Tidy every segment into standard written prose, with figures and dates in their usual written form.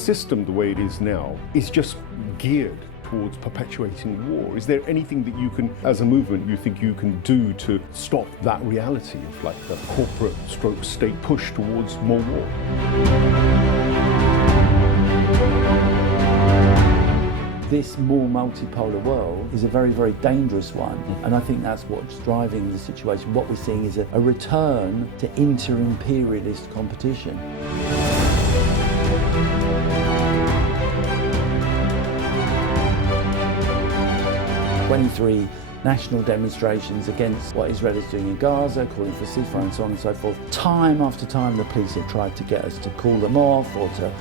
system, the way it is now, is just geared towards perpetuating war? Is there anything that you can, as a movement, you think you can do to stop that reality of like the corporate stroke state push towards more war? This more multipolar world is a very, very dangerous one. And I think that's what's driving the situation. What we're seeing is a return to inter-imperialist competition. 23 national demonstrations against what Israel is doing in Gaza, calling for ceasefire and so on and so forth. Time after time the police have tried to get us to call them off or to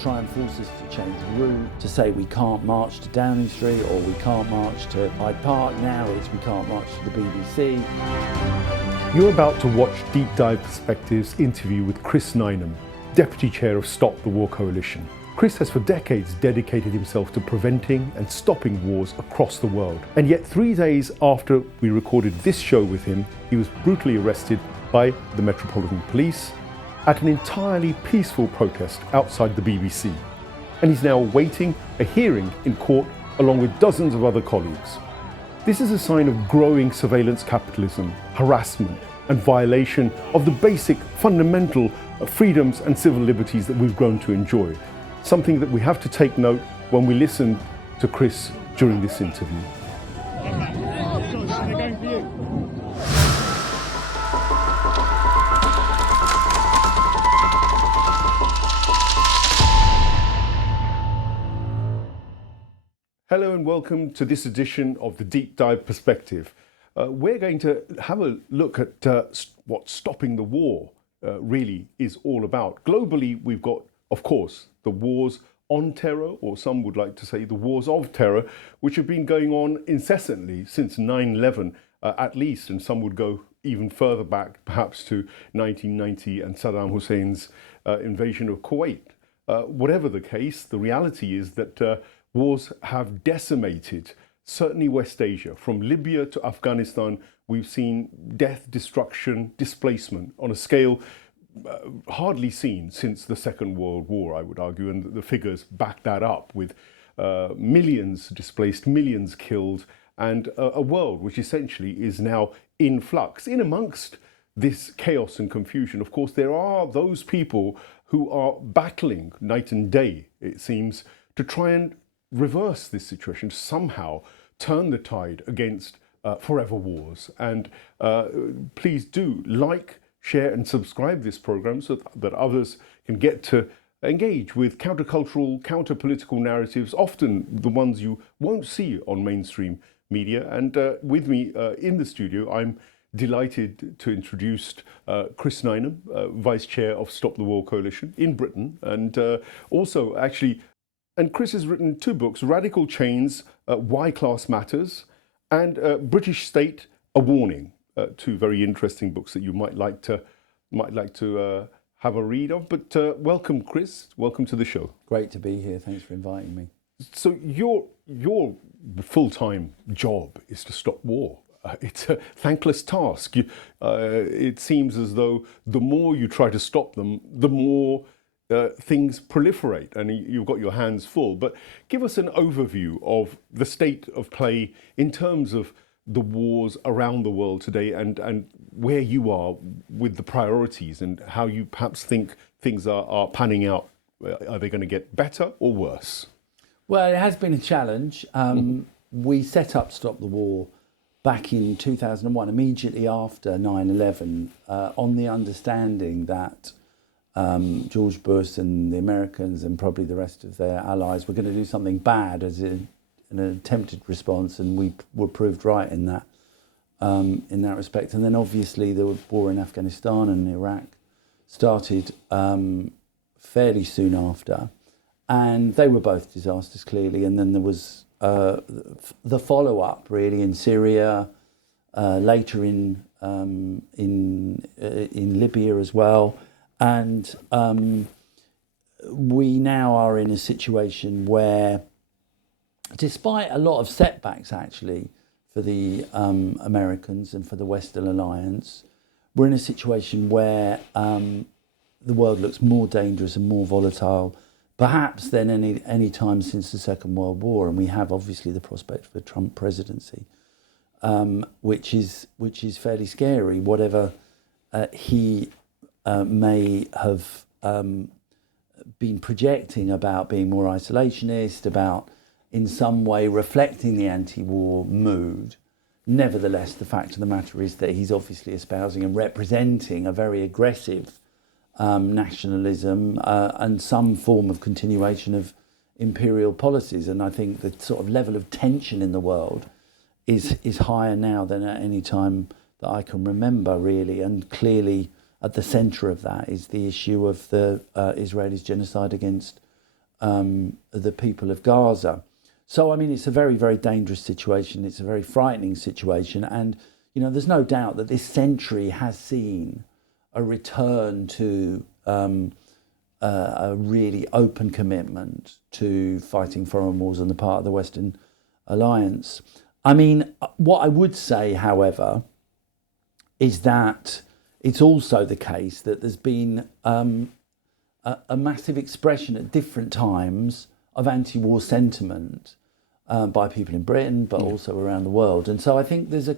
try and force us to change route, to say we can't march to Downing Street or we can't march to Hyde Park. Now it's we can't march to the BBC. You're about to watch Deep Dive Perspectives interview with Chris Nineham, Deputy Chair of Stop the War Coalition. Chris has for decades dedicated himself to preventing and stopping wars across the world. And yet 3 days after we recorded this show with him, he was brutally arrested by the Metropolitan Police at an entirely peaceful protest outside the BBC. And he's now awaiting a hearing in court along with dozens of other colleagues. This is a sign of growing surveillance capitalism, harassment, and violation of the basic fundamental freedoms and civil liberties that we've grown to enjoy. Something that we have to take note when we listen to Chris during this interview. Hello and welcome to this edition of the Deep Dive Perspective. We're going to have a look at what stopping the war really is all about. Globally, we've got, of course, the wars on terror, or some would like to say the wars of terror, which have been going on incessantly since 9/11 at least, and some would go even further back, perhaps to 1990 and Saddam Hussein's invasion of Kuwait. Whatever the case, the reality is that wars have decimated certainly West Asia. From Libya to Afghanistan, we've seen death, destruction, displacement on a scale hardly seen since the Second World War, I would argue, and the figures back that up with millions displaced, millions killed, and a world which essentially is now in flux. In amongst this chaos and confusion, of course, there are those people who are battling night and day, it seems, to try and reverse this situation, somehow turn the tide against forever wars. And please do like, share and subscribe this program so that others can get to engage with countercultural, counter-political narratives, often the ones you won't see on mainstream media. And with me in the studio, I'm delighted to introduce Chris Nineham, Vice Chair of Stop the War Coalition in Britain, and also actually, and Chris has written 2 books, Radical Chains, Why Class Matters, and British State, A Warning. 2 very interesting books that you might like to have a read of. But welcome, Chris. Welcome to the show. Great to be here. Thanks for inviting me. So your full-time job is to stop war. It's a thankless task. It seems as though the more you try to stop them, the more things proliferate, and you've got your hands full. But give us an overview of the state of play in terms of the wars around the world today, and where you are with the priorities and how you perhaps think things are panning out. Are they going to get better or worse? Well, it has been a challenge. We set up Stop the War back in 2001, immediately after 9/11, on the understanding that George Bush and the Americans and probably the rest of their allies were going to do something bad as an attempted response, and we were proved right in that respect. And then obviously the war in Afghanistan and Iraq started fairly soon after, and they were both disasters clearly. And then there was the follow-up really in Syria, later in Libya as well, and we now are in a situation where, despite a lot of setbacks actually for the Americans and for the Western Alliance, we're in a situation where the world looks more dangerous and more volatile perhaps than any time since the Second World War, and we have obviously the prospect of a Trump presidency, which is fairly scary. Whatever he may have been projecting about being more isolationist, about in some way reflecting the anti-war mood. Nevertheless, the fact of the matter is that he's obviously espousing and representing a very aggressive nationalism and some form of continuation of imperial policies. And I think the sort of level of tension in the world is higher now than at any time that I can remember, really. And clearly at the centre of that is the issue of the Israelis' genocide against the people of Gaza. So, I mean, it's a very, very dangerous situation. It's a very frightening situation. And, you know, there's no doubt that this century has seen a return to a really open commitment to fighting foreign wars on the part of the Western Alliance. I mean, what I would say, however, is that it's also the case that there's been a massive expression at different times of anti-war sentiment by people in Britain, but also around the world. And so I think there's a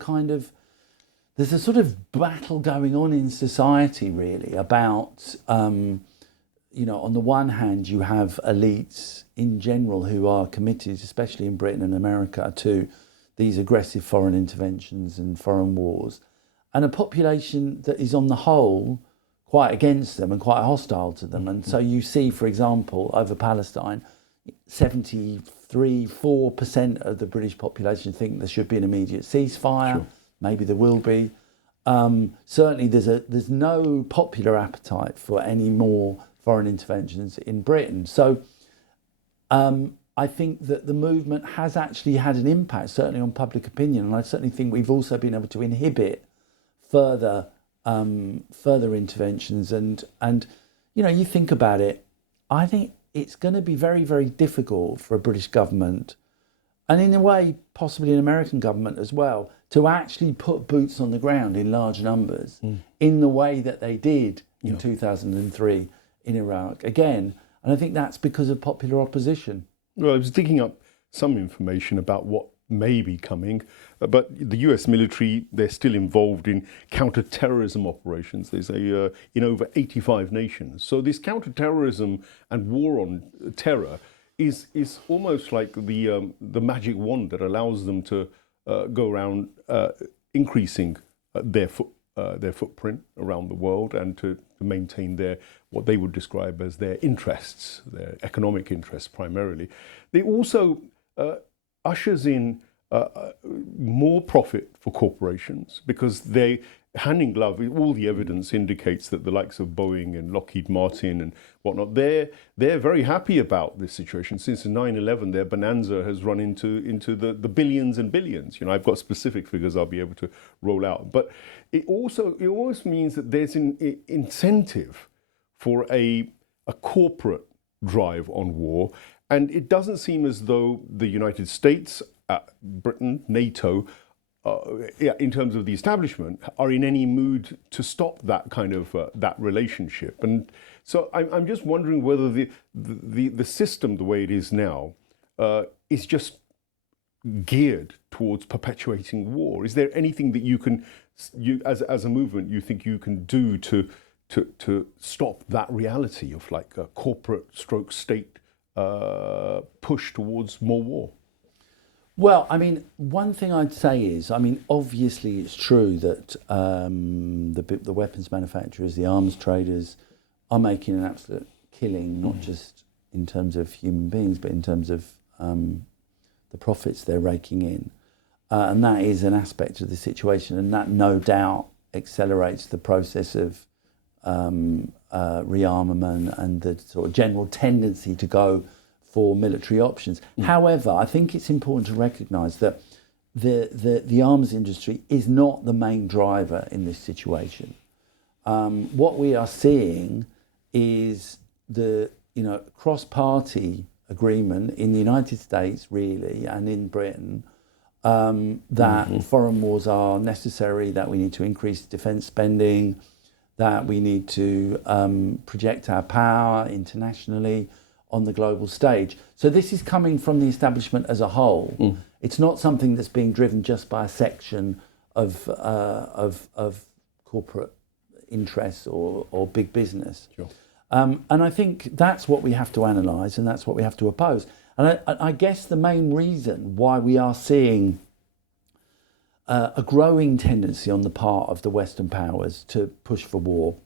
sort of battle going on in society, really, about, you know, on the one hand, you have elites in general who are committed, especially in Britain and America, to these aggressive foreign interventions and foreign wars, and a population that is on the whole quite against them and quite hostile to them. And so you see, for example, over Palestine, 4% of the British population think there should be an immediate ceasefire. Sure. Maybe there will be. Certainly there's no popular appetite for any more foreign interventions in Britain. So I think that the movement has actually had an impact, certainly on public opinion. And I certainly think we've also been able to inhibit further interventions. And you know, you think about it, I think it's going to be very, very difficult for a British government, and in a way possibly an American government as well, to actually put boots on the ground in large numbers in the way that they did in 2003 in Iraq again. And I think that's because of popular opposition. Well, I was digging up some information about what may be coming, but the US military, they're still involved in counter-terrorism operations, they say, in over 85 nations. So this counter-terrorism and war on terror is almost like the magic wand that allows them to go around increasing their footprint around the world and to maintain their what they would describe as their interests, their economic interests primarily. They also ushers in more profit for corporations because they hand in glove. All the evidence indicates that the likes of Boeing and Lockheed Martin and whatnot, they're very happy about this situation. Since 9/11, their bonanza has run into the billions and billions. You know, I've got specific figures I'll be able to roll out, but it almost means that there's an incentive for a corporate drive on war. And it doesn't seem as though the United States, Britain, NATO, in terms of the establishment, are in any mood to stop that kind of that relationship. And so I'm just wondering whether the system, the way it is now, is just geared towards perpetuating war. Is there anything that you as a movement, you think you can do to stop that reality of like a corporate stroke state push towards more war? Well, I mean, one thing I'd say is, I mean, obviously it's true that the weapons manufacturers, the arms traders, are making an absolute killing, not just in terms of human beings, but in terms of the profits they're raking in. And that is an aspect of the situation, and that no doubt accelerates the process of rearmament and the sort of general tendency to go for military options. However, I think it's important to recognise that the arms industry is not the main driver in this situation. What we are seeing is the cross-party agreement in the United States, really, and in Britain, that foreign wars are necessary, that we need to increase defence spending, that we need to project our power internationally on the global stage. So this is coming from the establishment as a whole. It's not something that's being driven just by a section of corporate interests or big business. Sure. And I think that's what we have to analyse, and that's what we have to oppose. And I guess the main reason why we are seeing a growing tendency on the part of the Western powers to push for war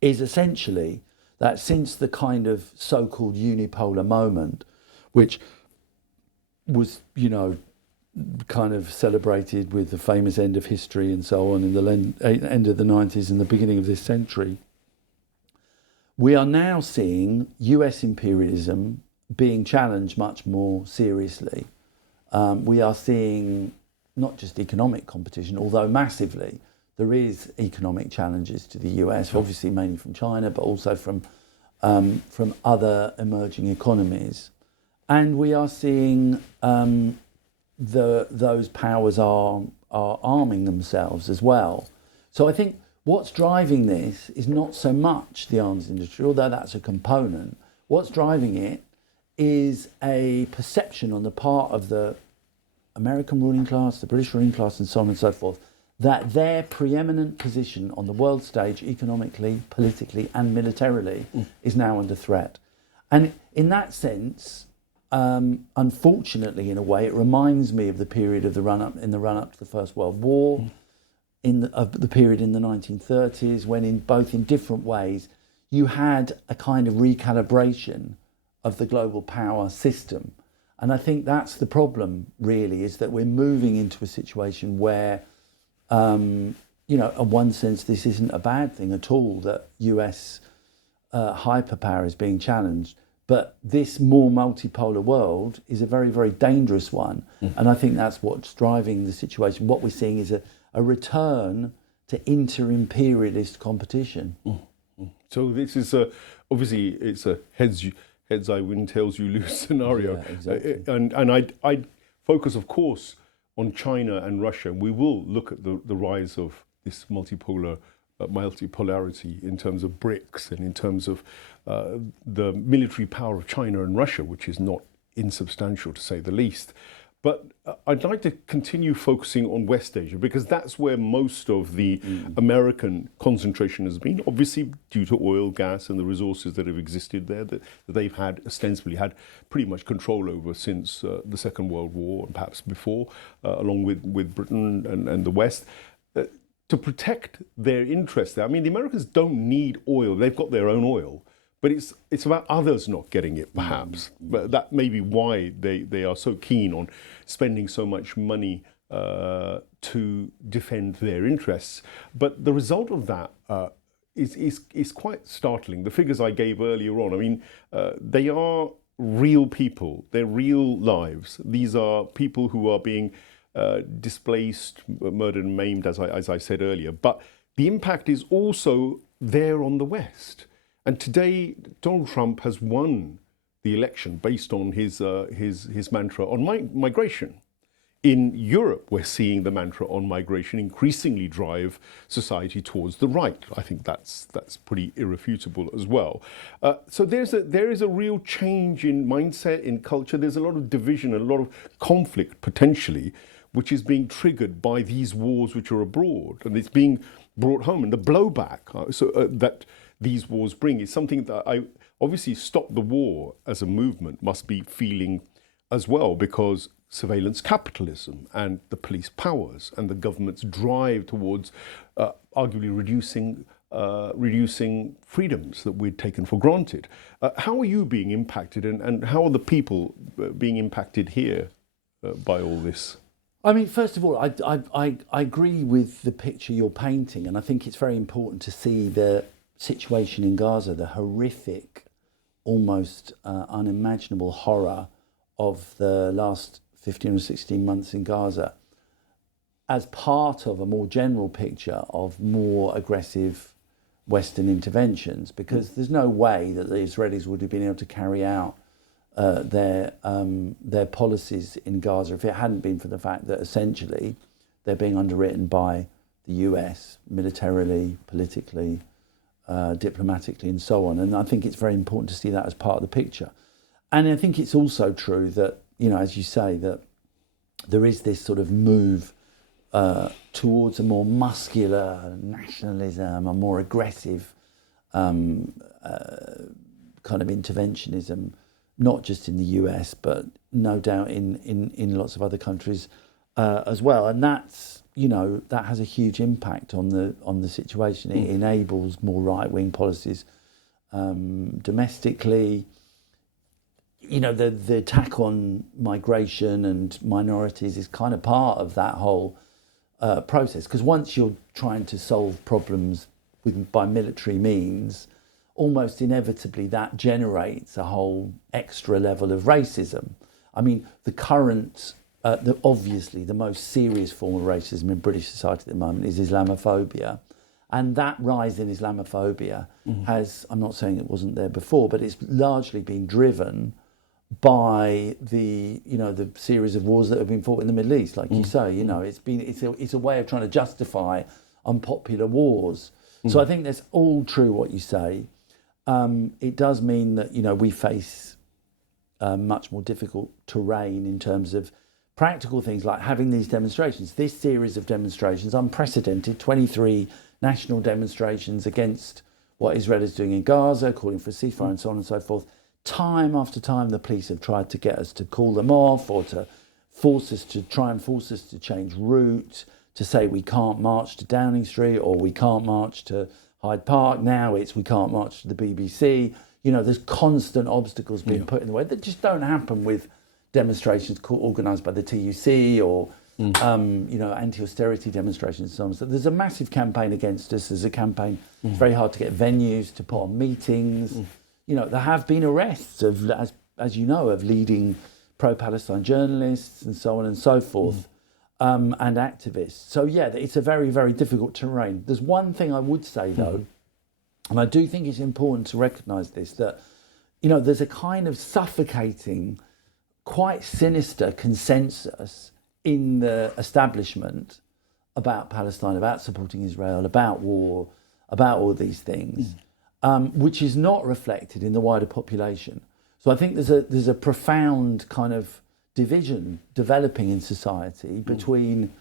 is essentially that since the kind of so-called unipolar moment, which was, kind of celebrated with the famous end of history and so on in the end of the 90s and the beginning of this century, we are now seeing US imperialism being challenged much more seriously. We are seeing not just economic competition, although massively, there is economic challenges to the US, obviously mainly from China, but also from other emerging economies. And we are seeing those powers are arming themselves as well. So I think what's driving this is not so much the arms industry, although that's a component. What's driving it is a perception on the part of the American ruling class, the British ruling class, and so on and so forth, that their preeminent position on the world stage, economically, politically, and militarily, is now under threat. And in that sense, unfortunately, in a way, it reminds me of the period of the run-up to the First World War, of the period in the 1930s, when in different ways, you had a kind of recalibration of the global power system. And I think that's the problem, really, is that we're moving into a situation where, in one sense, this isn't a bad thing at all, that US hyperpower is being challenged. But this more multipolar world is a very, very dangerous one. And I think that's what's driving the situation. What we're seeing is a return to inter-imperialist competition. So this is obviously it's a heads I win, tails you lose scenario. Yeah, exactly. And I'd focus, of course, on China and Russia. We will look at the rise of this multipolarity in terms of BRICS and in terms of the military power of China and Russia, which is not insubstantial to say the least. But I'd like to continue focusing on West Asia, because that's where most of the American concentration has been, obviously due to oil, gas, and the resources that have existed there that they've ostensibly had pretty much control over since the Second World War, and perhaps before, along with Britain and the West. To protect their interests there. I mean, the Americans don't need oil. They've got their own oil. But it's about others not getting it, perhaps. But that may be why they are so keen on spending so much money to defend their interests. But the result of that is quite startling. The figures I gave earlier on, I mean, they are real people. They're real lives. These are people who are being displaced, murdered and maimed, as I said earlier. But the impact is also there on the West. And today, Donald Trump has won the election based on his mantra on migration. In Europe, we're seeing the mantra on migration increasingly drive society towards the right. I think that's pretty irrefutable as well. So there is a real change in mindset, in culture. There's a lot of division, a lot of conflict potentially, which is being triggered by these wars which are abroad, and it's being brought home. And the blowback that these wars bring is something that I obviously Stop the War as a movement must be feeling as well, because surveillance capitalism and the police powers and the government's drive towards arguably reducing freedoms that we'd taken for granted. How are you being impacted, and how are the people being impacted here by all this? I mean, first of all, I agree with the picture you're painting, and I think it's very important to see the situation in Gaza, the horrific, almost unimaginable horror of the last 15 or 16 months in Gaza, as part of a more general picture of more aggressive Western interventions, because there's no way that the Israelis would have been able to carry out their policies in Gaza if it hadn't been for the fact that essentially they're being underwritten by the US militarily, politically, diplomatically and so on. And I think it's very important to see that as part of the picture. And I think it's also true that, as you say, that there is this sort of move towards a more muscular nationalism, a more aggressive kind of interventionism, not just in the US, but no doubt in lots of other countries as well. And that's, that has a huge impact on the situation. It enables more right-wing policies domestically. The attack on migration and minorities is kind of part of that whole process, because once you're trying to solve problems by military means, almost inevitably that generates a whole extra level of racism. I mean, the current, obviously the most serious form of racism in British society at the moment is Islamophobia. And that rise in Islamophobia has, I'm not saying it wasn't there before, but it's largely been driven by the series of wars that have been fought in the Middle East, like you say. It's a way of trying to justify unpopular wars. So I think that's all true what you say. It does mean that we face much more difficult terrain in terms of practical things like having these demonstrations. This series of demonstrations, unprecedented, 23 national demonstrations against what Israel is doing in Gaza, calling for a ceasefire and so on and so forth. Time after time, the police have tried to get us to call them off, or to force us to change route, to say we can't march to Downing Street or we can't march to Hyde Park. Now it's we can't march to the BBC. There's constant obstacles being put in the way that just don't happen with demonstrations organised by the TUC or anti-austerity demonstrations and so on. So there's a massive campaign against us. There's a campaign. It's very hard to get venues to put on meetings. There have been arrests of, as you know, of leading pro-Palestine journalists and so on and so forth, and activists. So yeah, it's a very, very difficult terrain. There's one thing I would say though, and I do think it's important to recognise this, that there's a kind of suffocating, quite sinister consensus in the establishment about Palestine, about supporting Israel, about war, about all these things. Which is not reflected in the wider population. So I think there's a profound kind of division developing in society between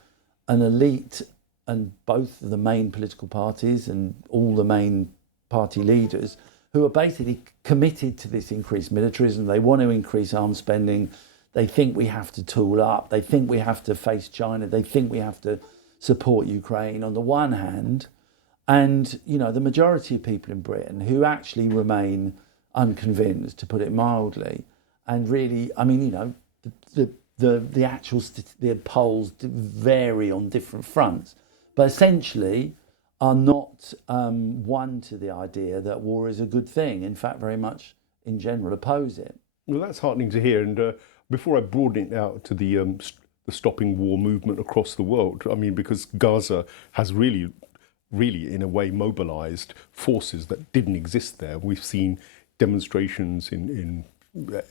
an elite and both the main political parties and all the main party leaders who are basically committed to this increased militarism. They want to increase arms spending. They think we have to tool up. They think we have to face China. They think we have to support Ukraine on the one hand. And, the majority of people in Britain who actually remain unconvinced, to put it mildly, and really, the polls vary on different fronts, but essentially are not one to the idea that war is a good thing. In fact, very much in general oppose it. Well, that's heartening to hear. And before I broaden it out to the stopping war movement across the world, because Gaza has really in a way mobilized forces that didn't exist there. We've seen demonstrations in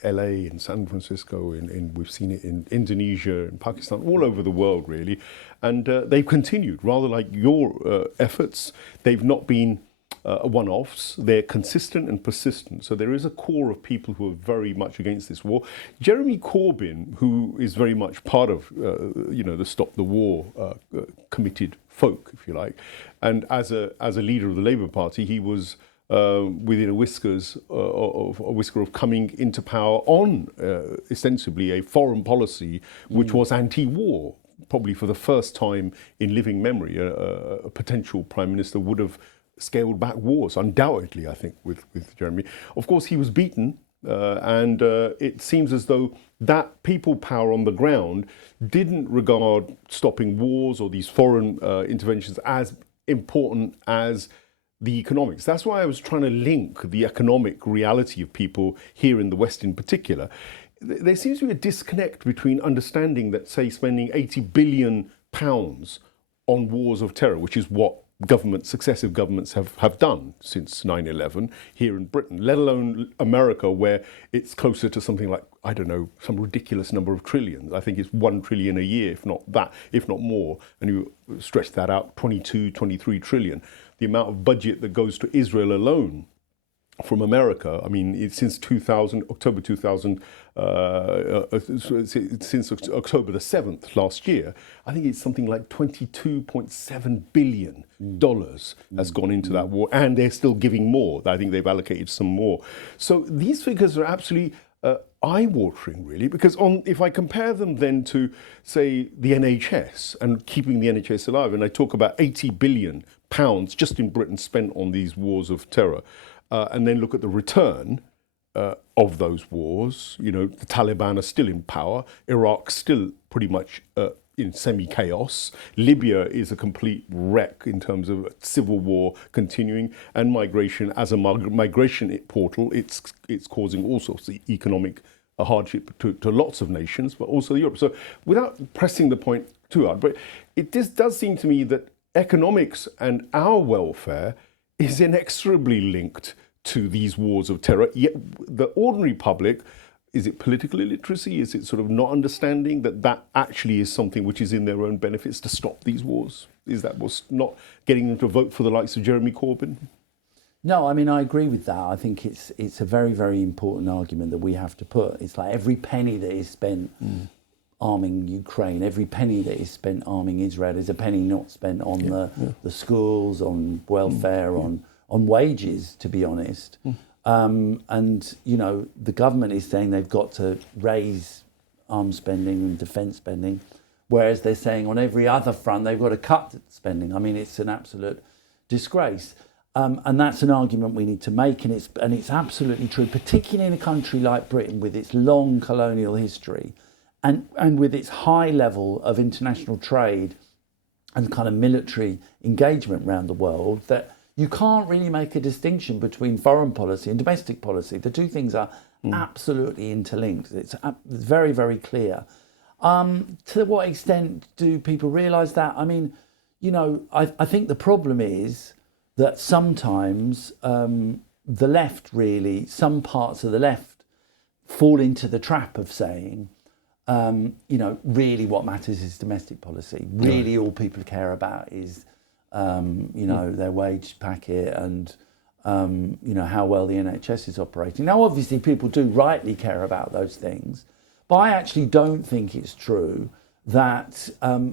LA, in San Francisco, we've seen it in Indonesia, in Pakistan, all over the world really. And they've continued, rather like your efforts. They've not been one-offs. They're consistent and persistent. So there is a core of people who are very much against this war. Jeremy Corbyn, who is very much part of, the Stop the War committed folk, if you like, and as a leader of the Labour Party, he was within a whisker of coming into power on ostensibly a foreign policy which was anti-war. Probably for the first time in living memory, a potential prime minister would have scaled back wars, undoubtedly, I think, with Jeremy. Of course, he was beaten, and it seems as though that people power on the ground didn't regard stopping wars or these foreign interventions as important as the economics. That's why I was trying to link the economic reality of people here in the West in particular. There seems to be a disconnect between understanding that, say, spending £80 billion on wars of terror, which is what successive governments have done since 9/11 here in Britain, let alone America, where it's closer to something like I don't know, some ridiculous number of trillions. I think it's 1 trillion a year, if not that, if not more. And you stretch that out, 22, 23 trillion. The amount of budget that goes to Israel alone from America, I mean, it's since 2000, October 2000, since October the 7th last year, I think it's something like $22.7 billion has gone into that war, and they're still giving more. I think they've allocated some more. So these figures are absolutely eye-watering, really, because if I compare them then to, say, the NHS and keeping the NHS alive, and I talk about £80 billion just in Britain spent on these wars of terror, and then look at the return of those wars. You know, the Taliban are still in power. Iraq's still pretty much in semi-chaos. Libya is a complete wreck in terms of civil war continuing, and migration as a migration portal. It's causing all sorts of economic hardship to lots of nations, but also Europe. So without pressing the point too hard, but it does seem to me that economics and our welfare is inexorably linked to these wars of terror. Yet the ordinary public, is it political illiteracy? Is it sort of not understanding that actually is something which is in their own benefits to stop these wars? Is that what's not getting them to vote for the likes of Jeremy Corbyn? No, I mean, I agree with that. I think it's a very, very important argument that we have to put. It's like every penny that is spent arming Ukraine, every penny that is spent arming Israel is a penny not spent on the schools, on welfare, on wages, to be honest. And, you know, the government is saying they've got to raise arms spending and defence spending, whereas they're saying on every other front they've got to cut spending. I mean, it's an absolute disgrace. And that's an argument we need to make, and it's absolutely true, particularly in a country like Britain with its long colonial history and with its high level of international trade and kind of military engagement around the world, that you can't really make a distinction between foreign policy and domestic policy. The two things are absolutely interlinked. It's very, very clear. To what extent do people realise that? I mean, you know, I think the problem is that sometimes the left really, some parts of the left fall into the trap of saying, you know, really what matters is domestic policy. Really all people care about is you know, their wage packet and, you know, how well the NHS is operating. Now, obviously, people do rightly care about those things, but I actually don't think it's true that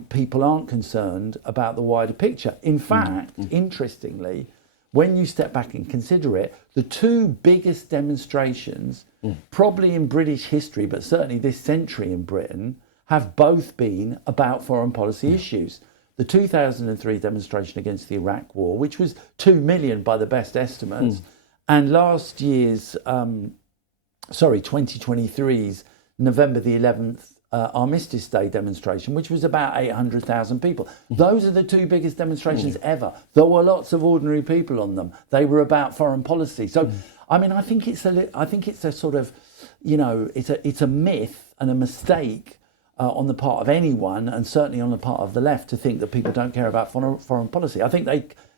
people aren't concerned about the wider picture. In fact, interestingly, when you step back and consider it, the two biggest demonstrations, probably in British history, but certainly this century in Britain, have both been about foreign policy issues. The 2003 demonstration against the Iraq War, which was 2 million by the best estimates, and last year's, 2023's November the 11th Armistice Day demonstration, which was about 800,000 people. Those are the two biggest demonstrations ever. There were lots of ordinary people on them. They were about foreign policy. So, I mean, I think it's a sort of, you know, it's a myth and a mistake on the part of anyone, and certainly on the part of the left, to think that people don't care about foreign policy. I think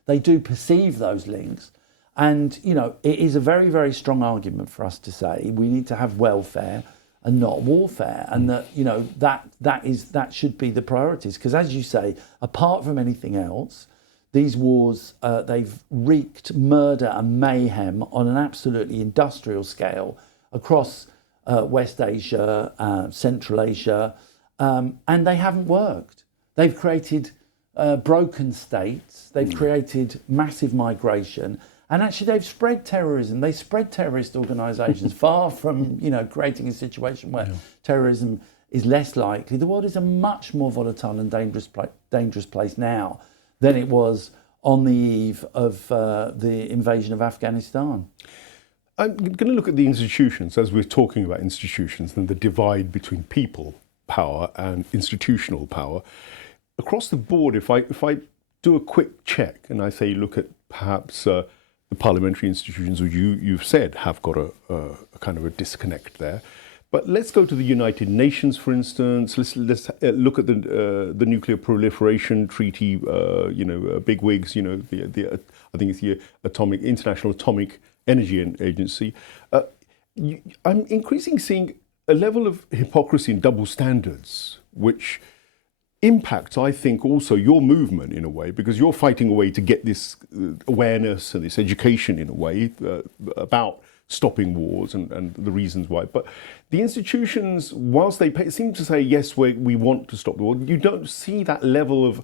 they do perceive those links, and you know, it is a very, very strong argument for us to say we need to have welfare and not warfare, and that, you know, that should be the priorities. Because as you say, apart from anything else, these wars they've wreaked murder and mayhem on an absolutely industrial scale across West Asia, Central Asia, and they haven't worked. They've created broken states, they've created massive migration, and actually they've spread terrorism. They spread terrorist organisations far from, you know, creating a situation where terrorism is less likely. The world is a much more volatile and dangerous place now than it was on the eve of the invasion of Afghanistan. I'm going to look at the institutions, as we're talking about institutions and the divide between people power and institutional power. Across the board, if I do a quick check and I say look at perhaps the parliamentary institutions, which you've said have got a kind of a disconnect there. But let's go to the United Nations, for instance. Let's look at the nuclear proliferation treaty. Bigwigs. You know, I think it's the International Atomic Energy Agency. I'm increasingly seeing a level of hypocrisy and double standards, which impacts, I think, also your movement in a way, because you're fighting a way to get this awareness and this education in a way about stopping wars and the reasons why. But the institutions, whilst they seem to say, yes, we want to stop the war, you don't see that level of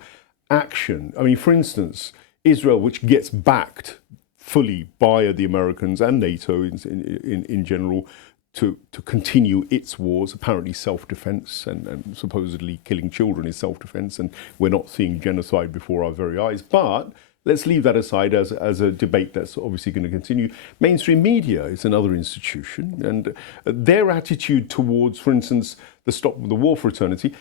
action. I mean, for instance, Israel, which gets backed fully by the Americans and NATO in general, to continue its wars, apparently self-defense, and supposedly killing children is self-defense, and we're not seeing genocide before our very eyes. But let's leave that aside as a debate that's obviously going to continue. Mainstream media is another institution, and their attitude towards, for instance, the Stop the War fraternity,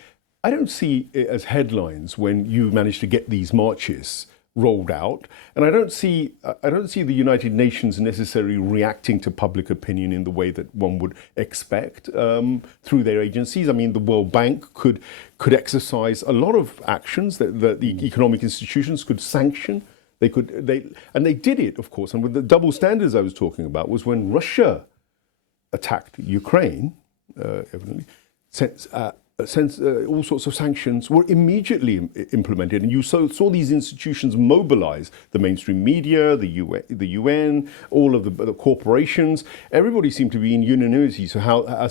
I don't see it as headlines when you manage to get these marches rolled out, and I don't see the United Nations necessarily reacting to public opinion in the way that one would expect through their agencies. I mean, the World Bank could exercise a lot of actions that the economic institutions could sanction. They did it, of course. And with the double standards I was talking about was when Russia attacked Ukraine, evidently, since all sorts of sanctions were immediately implemented, and you saw these institutions mobilize the mainstream media, the UN, all of the corporations. Everybody seemed to be in unanimity as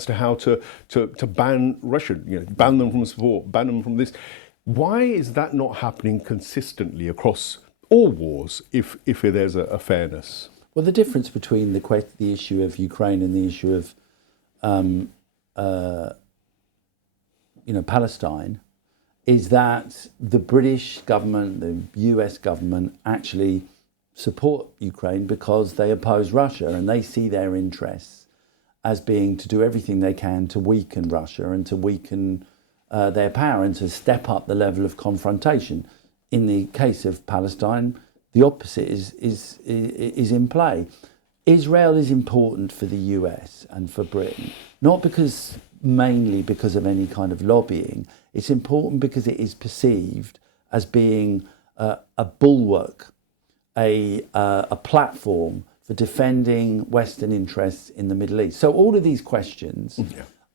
to how to ban Russia, ban them from support, ban them from this. Why is that not happening consistently across all wars if there's a fairness? Well, the difference between the issue of Ukraine and the issue of Palestine is that the British government, the US government actually support Ukraine because they oppose Russia, and they see their interests as being to do everything they can to weaken Russia and to weaken their power and to step up the level of confrontation. In the case of Palestine, the opposite is in play. Israel is important for the US and for Britain, not mainly because of any kind of lobbying. It's important because it is perceived as being a bulwark, a platform for defending Western interests in the Middle East. So all of these questions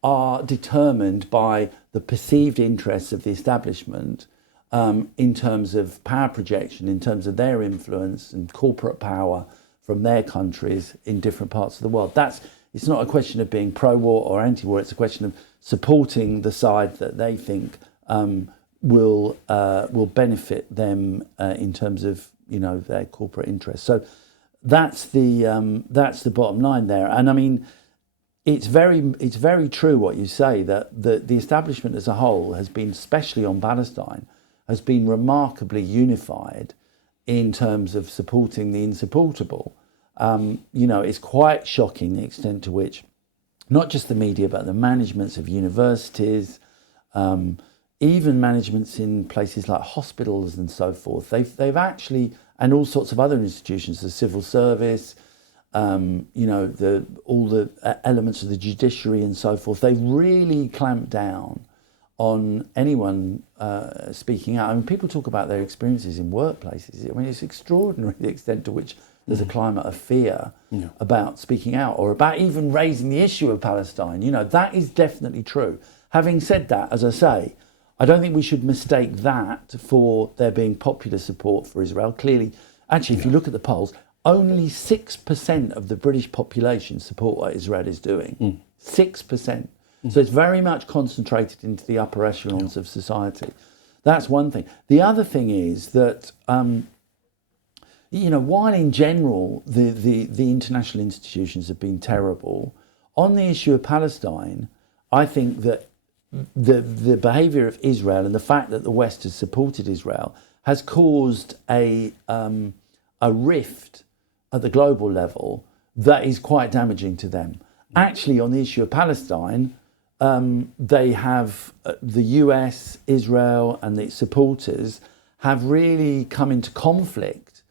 are determined by the perceived interests of the establishment in terms of power projection, in terms of their influence and corporate power from their countries in different parts of the world. It's not a question of being pro-war or anti-war. It's a question of supporting the side that they think will benefit them in terms of their corporate interests. So that's the bottom line there. And I mean, it's very true what you say that the establishment as a whole has been, especially on Palestine, has been remarkably unified in terms of supporting the insupportable. It's quite shocking the extent to which not just the media, but the managements of universities, even managements in places like hospitals and so forth, they've actually, and all sorts of other institutions, the civil service, all the elements of the judiciary and so forth, they've really clamped down on anyone speaking out. I mean, people talk about their experiences in workplaces. I mean, it's extraordinary the extent to which there's a climate of fear about speaking out or about even raising the issue of Palestine. That is definitely true. Having said that, as I say, I don't think we should mistake that for there being popular support for Israel. Clearly, actually, if you look at the polls, only 6% of the British population support what Israel is doing. 6%. So it's very much concentrated into the upper echelons of society. That's one thing. The other thing is that, while in general the international institutions have been terrible, on the issue of Palestine, I think that the behaviour of Israel and the fact that the West has supported Israel has caused a rift at the global level that is quite damaging to them. Actually, on the issue of Palestine, they have the US, Israel, and its supporters have really come into conflict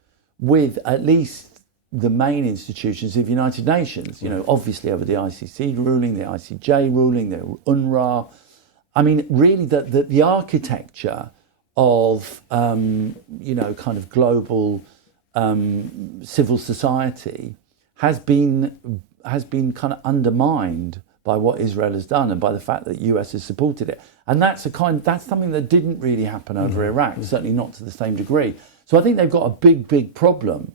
with at least the main institutions of the United Nations. Obviously over the ICC ruling, the ICJ ruling, the UNRWA. I mean, really, the architecture of kind of global civil society has been kind of undermined by what Israel has done and by the fact that the US has supported it. And that's something that didn't really happen over Iraq, certainly not to the same degree. So I think they've got a big problem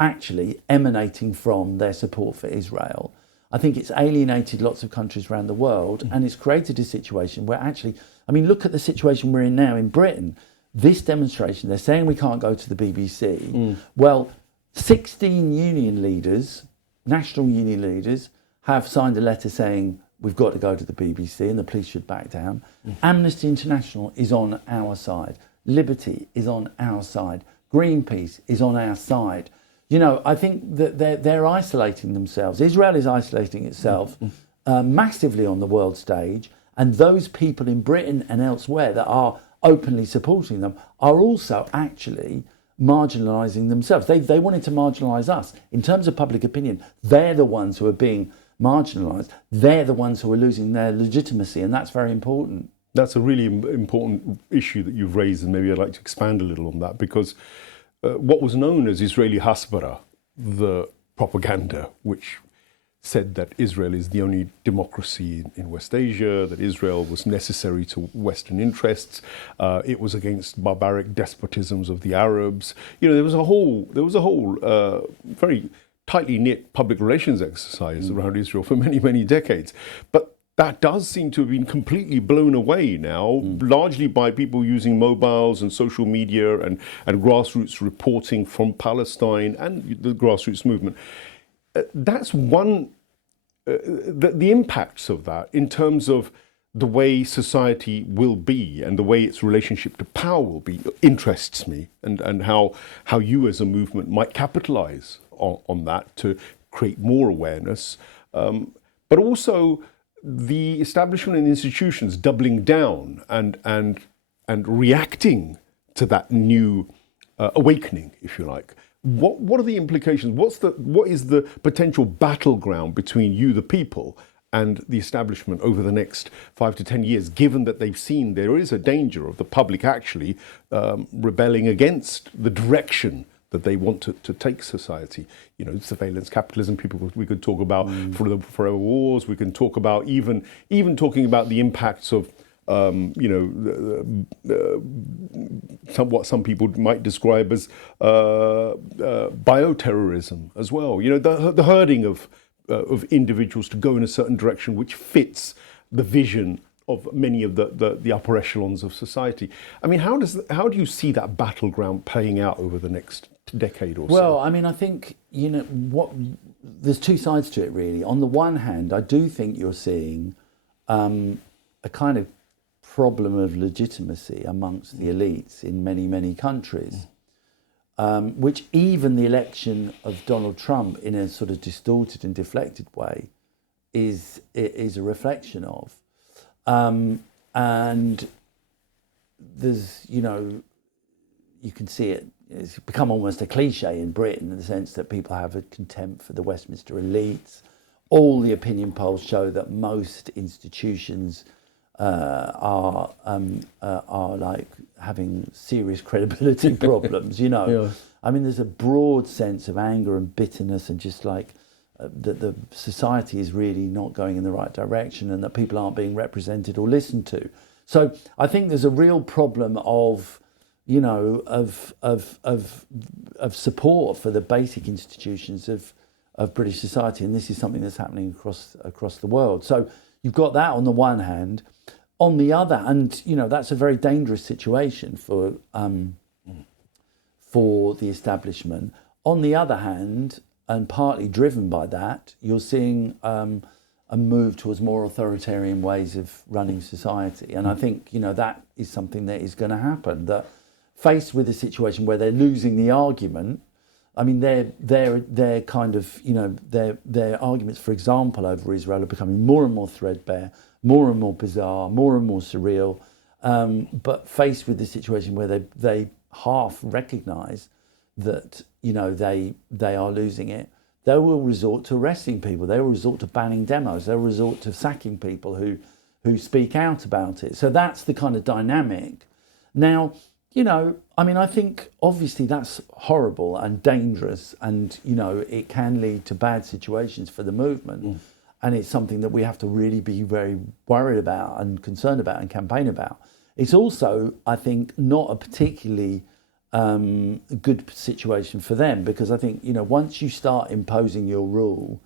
actually emanating from their support for Israel. I think it's alienated lots of countries around the world, and it's created a situation where actually, I mean, look at the situation we're in now in Britain. This demonstration, they're saying we can't go to the BBC. Well, 16 union leaders, national union leaders, have signed a letter saying we've got to go to the BBC and the police should back down. Amnesty International is on our side. Liberty is on our side. Greenpeace is on our side. You know, I think that they're isolating themselves. Israel is isolating itself massively on the world stage, and those people in Britain and elsewhere that are openly supporting them are also actually marginalising themselves. They wanted to marginalise us. In terms of public opinion, they're the ones who are being marginalised. They're the ones who are losing their legitimacy, and that's very important. That's a really important issue that you've raised, and maybe I'd like to expand a little on that, because what was known as Israeli Hasbara, the propaganda, which said that Israel is the only democracy in West Asia, that Israel was necessary to Western interests, it was against barbaric despotisms of the Arabs. You know, there was a whole very tightly knit public relations exercise around Israel for many decades. But that does seem to have been completely blown away now, largely by people using mobiles and social media and grassroots reporting from Palestine and the grassroots movement. That's one, the impacts of that in terms of the way society will be and the way its relationship to power will be interests me, and how you as a movement might capitalize on that to create more awareness, but also the establishment and institutions doubling down and reacting to that new awakening, if you like. What are the implications? What is the potential battleground between you, the people, and the establishment over the next 5 to 10 years, given that they've seen there is a danger of the public actually rebelling against the direction that they want to take society? You know, surveillance capitalism. We could talk about forever wars. We can talk about even talking about the impacts of what some people might describe as bioterrorism as well. You know, the herding of individuals to go in a certain direction which fits the vision of many of the upper echelons of society. I mean, how do you see that battleground playing out over the next decade or so? Well, I mean, I think, you know, there's two sides to it, really. On the one hand, I do think you're seeing a kind of problem of legitimacy amongst the elites in many countries, which even the election of Donald Trump in a sort of distorted and deflected way is a reflection of. And there's, you know, you can see it. It's become almost a cliche in Britain in the sense that people have a contempt for the Westminster elites. All the opinion polls show that most institutions are like having serious credibility problems. You know, yeah. I mean, there's a broad sense of anger and bitterness, and just like that the society is really not going in the right direction, and that people aren't being represented or listened to. So I think there's a real problem of, you know, of support for the basic institutions of British society, and this is something that's happening across the world. So you've got that on the one hand. On the other, and you know, that's a very dangerous situation for the establishment. On the other hand, and partly driven by that, you're seeing a move towards more authoritarian ways of running society, and I think, you know, that is something that is going to happen. That faced with a situation where they're losing the argument, I mean, they're kind of, you know, their arguments, for example, over Israel are becoming more and more threadbare, more and more bizarre, more and more surreal. But faced with the situation where they half recognise that, you know, they are losing it, they will resort to arresting people. They will resort to banning demos. They will resort to sacking people who speak out about it. So that's the kind of dynamic. Now, you know, I mean, I think obviously that's horrible and dangerous, and, you know, it can lead to bad situations for the movement. and it's something that we have to really be very worried about and concerned about and campaign about. It's also, I think, not a particularly good situation for them, because I think, once you start imposing your rule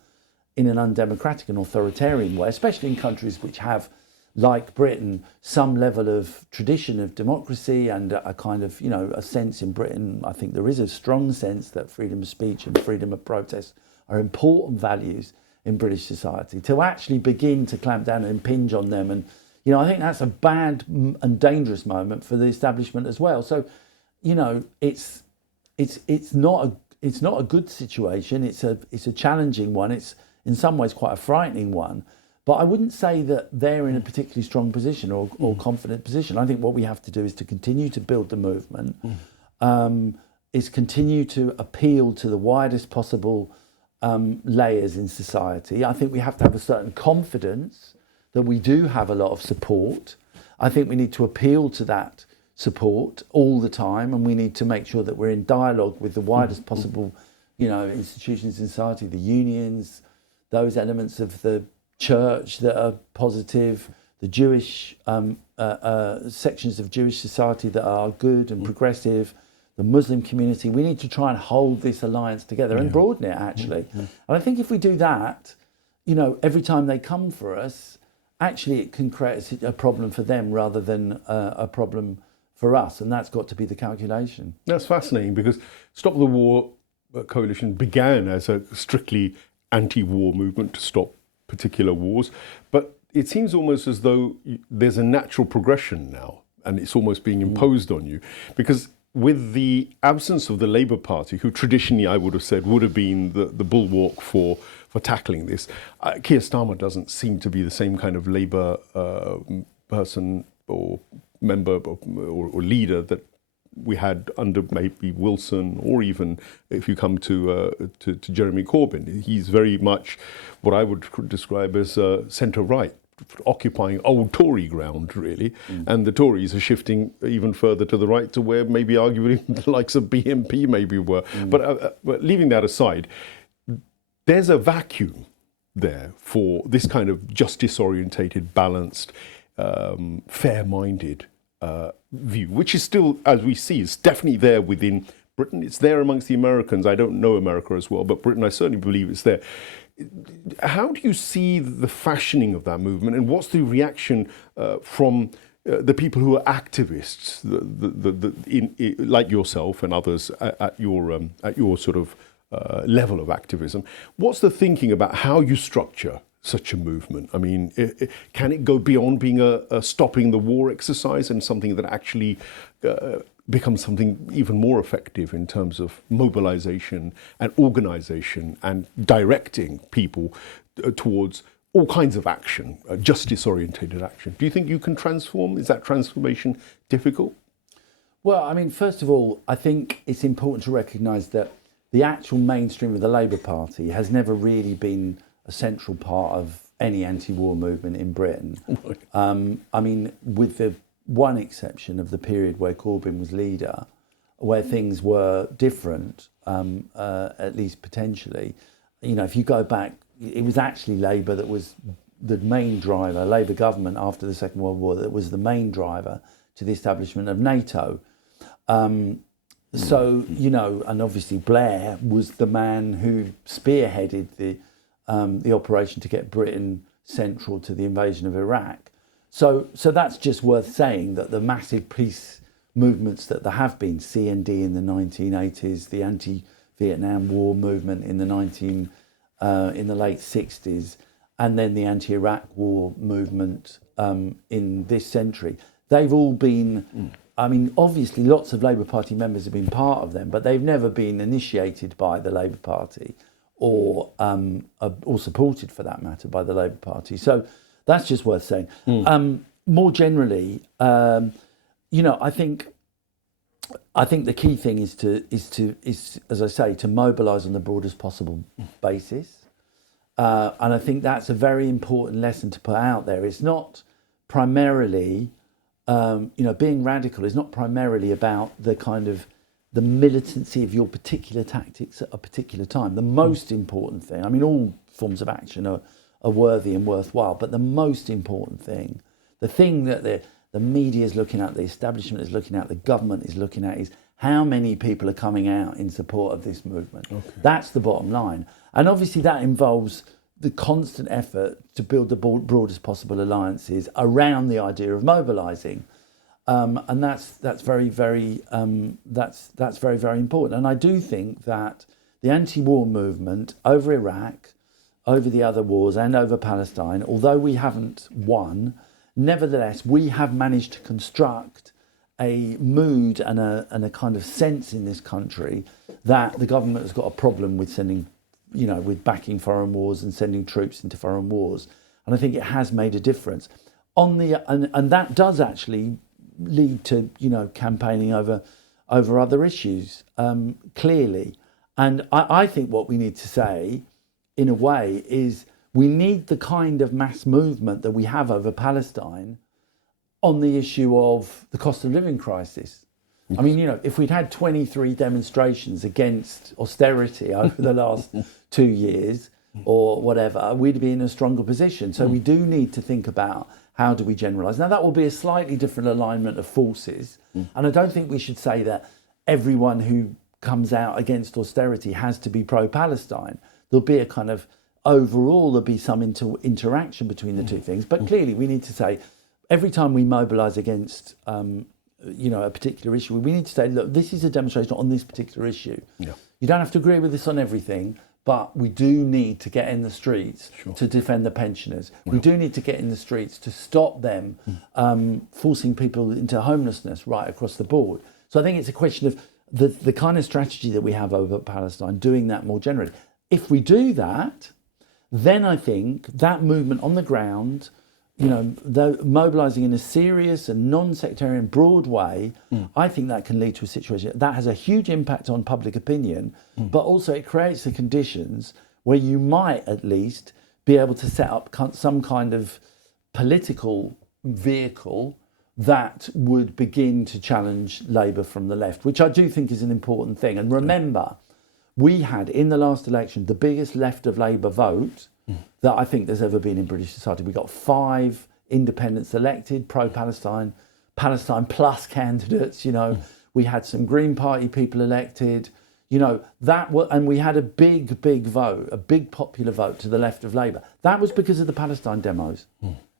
in an undemocratic and authoritarian way, especially in countries which have, like Britain, some level of tradition of democracy and a kind of, a sense in Britain, I think there is a strong sense that freedom of speech and freedom of protest are important values in British society, to actually begin to clamp down and impinge on them. And, I think that's a bad and dangerous moment for the establishment as well. So, it's not a good situation. It's a challenging one. It's in some ways quite a frightening one. But I wouldn't say that they're in a particularly strong position or confident position. I think what we have to do is to continue to build the movement, is continue to appeal to the widest possible layers in society. I think we have to have a certain confidence that we do have a lot of support. I think we need to appeal to that support all the time, and we need to make sure that we're in dialogue with the widest possible, institutions in society, the unions, those elements of the church that are positive, the Jewish sections of Jewish society that are good and progressive, the Muslim community. We need to try and hold this alliance together and broaden it, actually. And I think if we do that, every time they come for us, actually it can create a problem for them rather than a problem for us. And that's got to be the calculation. That's fascinating, because Stop the War Coalition began as a strictly anti-war movement to stop particular wars, but it seems almost as though there's a natural progression now, and it's almost being imposed on you, because with the absence of the Labour Party, who traditionally I would have said would have been the bulwark for tackling this, Keir Starmer doesn't seem to be the same kind of Labour person or member or leader that we had under maybe Wilson, or even if you come to Jeremy Corbyn. He's very much what I would describe as centre-right, occupying old Tory ground, really. And the Tories are shifting even further to the right, to where maybe arguably the likes of BNP maybe were. But leaving that aside, there's a vacuum there for this kind of justice-orientated, balanced, fair-minded view, which is still, as we see, is definitely there within Britain. It's there amongst the Americans. I don't know America as well, but Britain, I certainly believe it's there. How do you see the fashioning of that movement, and what's the reaction from the people who are activists, like yourself and others at your sort of level of activism? What's the thinking about how you structure such a movement? I mean, can it go beyond being a stopping the war exercise and something that actually becomes something even more effective in terms of mobilization and organization and directing people towards all kinds of action, justice-orientated action? Do you think you can transform? Is that transformation difficult? Well, I mean, first of all, I think it's important to recognise that the actual mainstream of the Labour Party has never really been a central part of any anti-war movement in Britain. I mean, with the one exception of the period where Corbyn was leader, where things were different, at least potentially. If you go back, it was actually Labour that was the main driver, Labour government after the Second World War, that was the main driver to the establishment of NATO. So, and obviously Blair was the man who spearheaded the operation to get Britain central to the invasion of Iraq. So that's just worth saying, that the massive peace movements that there have been, CND in the 1980s, the anti-Vietnam War movement in the late 60s, and then the anti-Iraq war movement in this century, they've all been, I mean, obviously lots of Labour Party members have been part of them, but they've never been initiated by the Labour Party or supported, for that matter, by the Labour Party. So that's just worth saying. More generally, I think the key thing is, as I say, to mobilise on the broadest possible basis, and I think that's a very important lesson to put out there. It's not primarily, being radical is not primarily about the kind of the militancy of your particular tactics at a particular time. The most important thing, I mean, all forms of action are worthy and worthwhile. But the most important thing, the thing that the media is looking at, the establishment is looking at, the government is looking at, is how many people are coming out in support of this movement. Okay. That's the bottom line. And obviously that involves the constant effort to build the broadest possible alliances around the idea of mobilising. And that's very, very important. And I do think that the anti-war movement over Iraq, over the other wars and over Palestine, although we haven't won, nevertheless, we have managed to construct a mood and a kind of sense in this country that the government has got a problem with sending, with backing foreign wars and sending troops into foreign wars. And I think it has made a difference. And that does actually lead to, campaigning over other issues, clearly. And I think what we need to say, in a way, is we need the kind of mass movement that we have over Palestine on the issue of the cost of living crisis. Yes. I mean, if we'd had 23 demonstrations against austerity over the last 2 years or whatever, we'd be in a stronger position. So we do need to think about how do we generalise. Now, that will be a slightly different alignment of forces. And I don't think we should say that everyone who comes out against austerity has to be pro-Palestine. There'll be a kind of, overall, there'll be some interaction between the two things. But clearly, we need to say, every time we mobilise against, a particular issue, we need to say, look, this is a demonstration on this particular issue. Yeah. You don't have to agree with this on everything, but we do need to get in the streets to defend the pensioners. Yeah. We do need to get in the streets to stop them forcing people into homelessness right across the board. So I think it's a question of the kind of strategy that we have over Palestine, doing that more generally. If we do that, then I think that movement on the ground, mobilising in a serious and non-sectarian, broad way, I think that can lead to a situation that has a huge impact on public opinion, but also it creates the conditions where you might at least be able to set up some kind of political vehicle that would begin to challenge Labour from the left, which I do think is an important thing. And remember, we had, in the last election, the biggest left of Labour vote that I think there's ever been in British society. We got 5 independents elected, pro-Palestine, Palestine plus candidates, We had some Green Party people elected, and we had a big vote, a big popular vote to the left of Labour. That was because of the Palestine demos.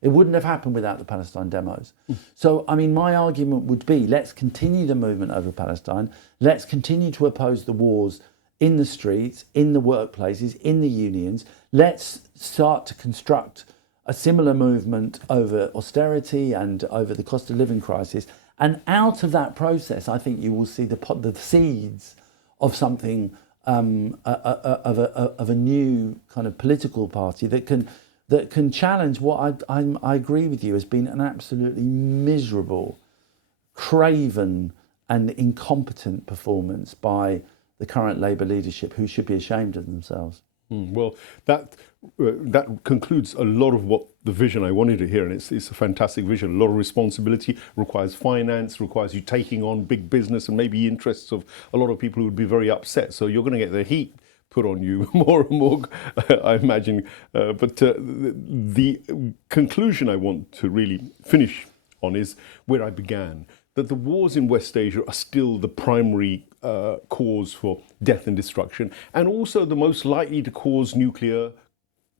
It wouldn't have happened without the Palestine demos. So, I mean, my argument would be, let's continue the movement over Palestine. Let's continue to oppose the wars in the streets, in the workplaces, in the unions. Let's start to construct a similar movement over austerity and over the cost of living crisis. And out of that process, I think you will see the seeds of something, of a new kind of political party that can challenge what I agree with you has been an absolutely miserable, craven and incompetent performance by the current Labour leadership, who should be ashamed of themselves. Well, that concludes a lot of what the vision I wanted to hear, and it's a fantastic vision. A lot of responsibility, requires finance, requires you taking on big business and maybe interests of a lot of people who would be very upset. So you're going to get the heat put on you more and more, I imagine. But the conclusion I want to really finish on is where I began, that the wars in West Asia are still the primary cause for death and destruction, and also the most likely to cause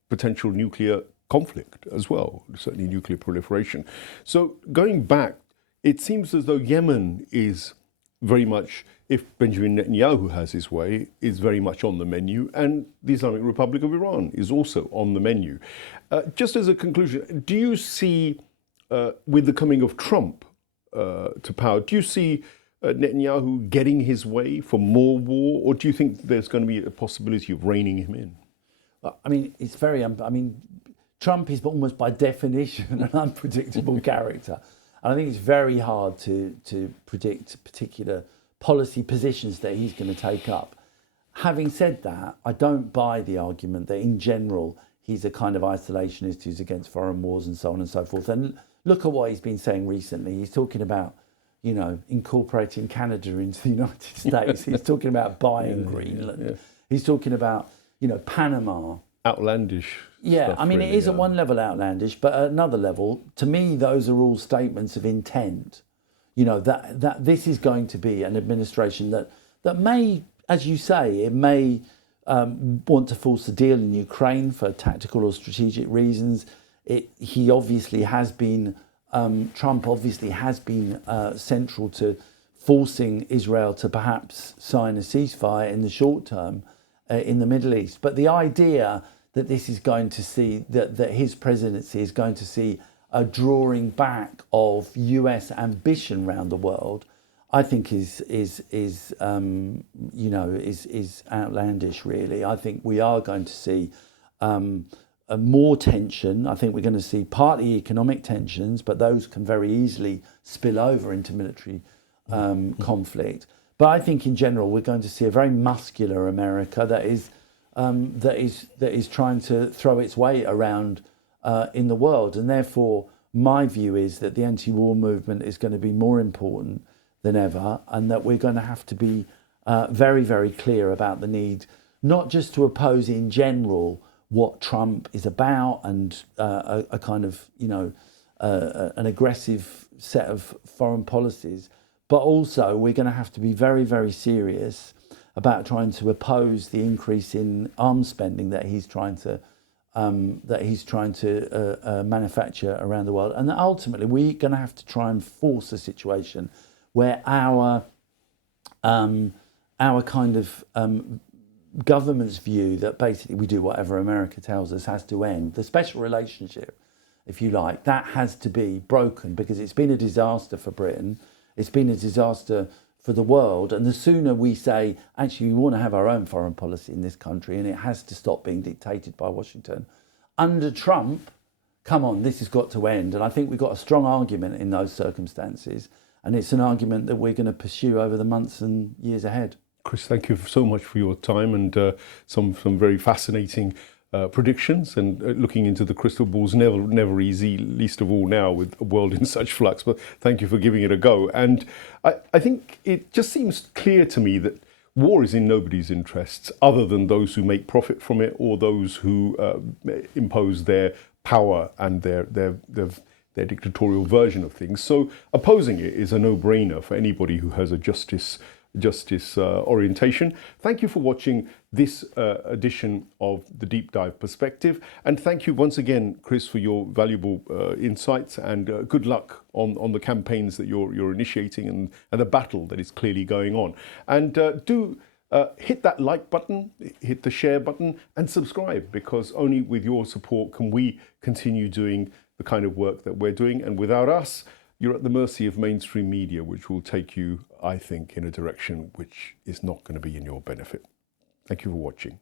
potential nuclear conflict as well, certainly nuclear proliferation. So going back, it seems as though Yemen is very much, if Benjamin Netanyahu has his way, is very much on the menu, and the Islamic Republic of Iran is also on the menu. Just as a conclusion, do you see, with the coming of Trump to power, do you see Netanyahu getting his way for more war, or do you think there's going to be a possibility of reining him in? I mean, it's very. Trump is almost by definition an unpredictable character, and I think it's very hard to predict particular policy positions that he's going to take up. Having said that, I don't buy the argument that in general he's a kind of isolationist who's against foreign wars and so on and so forth. And look at what he's been saying recently. He's talking about, incorporating Canada into the United States. He's talking about buying Greenland. Yeah. He's talking about, Panama. Outlandish Yeah, stuff. I mean, really, it is at one level outlandish, but at another level, to me, those are all statements of intent. You know, that this is going to be an administration that may, as you say, it may want to force a deal in Ukraine for tactical or strategic reasons. He obviously has been, Trump obviously has been central to forcing Israel to perhaps sign a ceasefire in the short term in the Middle East. But the idea that this is going to see, that his presidency is going to see a drawing back of US ambition around the world, I think is outlandish, really. I think we are going to see more tension. I think we're going to see partly economic tensions, but those can very easily spill over into military conflict. But I think in general we're going to see a very muscular America that is trying to throw its weight around in the world, and therefore my view is that the anti-war movement is going to be more important than ever, and that we're going to have to be very, very clear about the need not just to oppose in general what Trump is about and a kind of, an aggressive set of foreign policies, but also we're going to have to be very, very serious about trying to oppose the increase in arms spending that he's trying to manufacture around the world, and that ultimately we're going to have to try and force a situation where our kind of government's view that basically we do whatever America tells us has to end. The special relationship, if you like, that has to be broken, because it's been a disaster for Britain. It's been a disaster for the world. And the sooner we say, actually, we want to have our own foreign policy in this country and it has to stop being dictated by Washington. Under Trump, come on, this has got to end. And I think we've got a strong argument in those circumstances. And it's an argument that we're going to pursue over the months and years ahead. Chris, thank you so much for your time and some very fascinating predictions, and looking into the crystal ball's never easy, least of all now with a world in such flux. But thank you for giving it a go. And I think it just seems clear to me that war is in nobody's interests other than those who make profit from it, or those who impose their power and their dictatorial version of things. So opposing it is a no-brainer for anybody who has a justice orientation. Thank you for watching this edition of the Deep Dive Perspective, and thank you once again, Chris, for your valuable insights, and good luck on the campaigns that you're initiating and the battle that is clearly going on. And do hit that like button, hit the share button, and subscribe, because only with your support can we continue doing the kind of work that we're doing. And without us, you're at the mercy of mainstream media, which will take you, I think, in a direction which is not going to be in your benefit. Thank you for watching.